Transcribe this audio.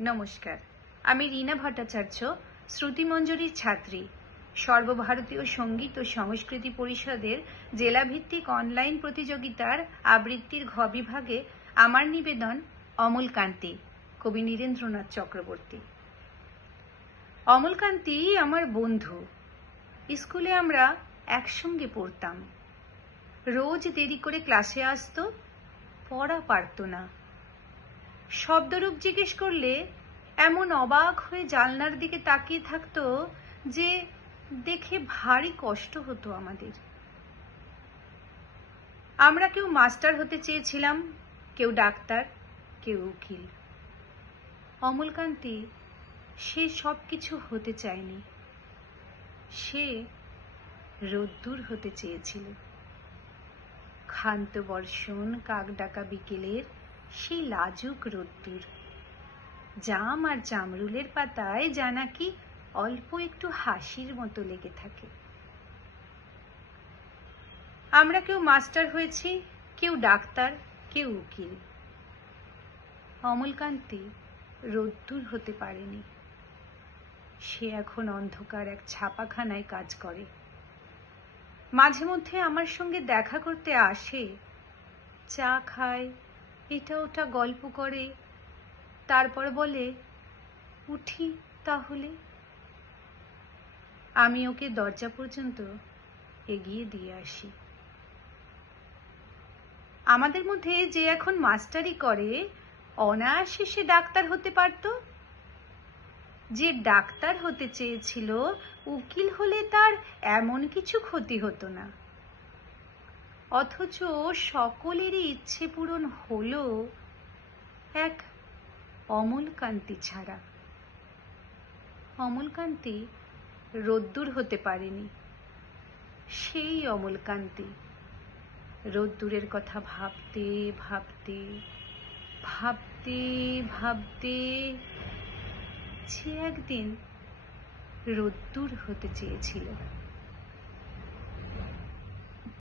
নমস্কার, আমি রীনা ভট্টাচার্য, শ্রুতিমঞ্জরির ছাত্রী। সর্বভারতীয় সঙ্গীত ও সংস্কৃতি পরিষদের জেলাভিত্তিক অনলাইন প্রতিযোগিতার আবৃত্তির ঘ বিভাগে আমার নিবেদন অমলকান্তি, কবি নীরেন্দ্রনাথ চক্রবর্তী। অমলকান্তি আমার বন্ধু। স্কুলে আমরা একসঙ্গে পড়তাম। রোজ দেরি করে ক্লাসে আসতো, পড়া পারত না। শব্দরূপ জিজ্ঞেস করলে এমন অবাক হয়ে জানলার দিকে তাকিয়ে থাকতো যে দেখে ভারী কষ্ট হতো আমাদের। আমরা কেউ মাস্টার হতে চেয়েছিলাম, কেউ ডাক্তার, কেউ উকিল। অমলকান্তি সে সব কিছু হতে চায়নি। সে রোদ্দুর হতে চেয়েছিল। ক্ষান্ত বর্ষণ, কাকডাকা বিকেলের সেই লাজুক রোদ্দুর, জাম আর জামরুলের পাতায় যা নাকি অল্প একটু হাসির মতো লেগে থাকে। আমরা কেউ মাস্টার হয়েছি, কেউ ডাক্তার, কেউ উকিল। অমলকান্তি রোদ্দুর হতে পারেনি। সে এখন অন্ধকার এক ছাপাখানায় কাজ করে। মাঝে মধ্যে আমার সঙ্গে দেখা করতে আসে, চা খায়, এটা ওটা গল্প করে, তারপর বলে, উঠি তাহলে। আমি ওকে দরজা পর্যন্ত এগিয়ে দিয়ে আসি। আমাদের মধ্যে যে এখন মাস্টারি করে, অনায়াসে সে ডাক্তার হতে পারত। যে ডাক্তার হতে চেয়েছিল, উকিল হলে তার এমন কিছু ক্ষতি হতো না। অথচ সকলেরই ইচ্ছে পূরণ হলো, এক অমলকান্তি ছাড়া। অমলকান্তি রোদ্দুর হতে পারেনি। সেই অমলকান্তি রোদ্দুরের কথা ভাবতে ভাবতে ভাবতে ভাবতে যে একদিন রোদ্দুর হতে চেয়েছিল।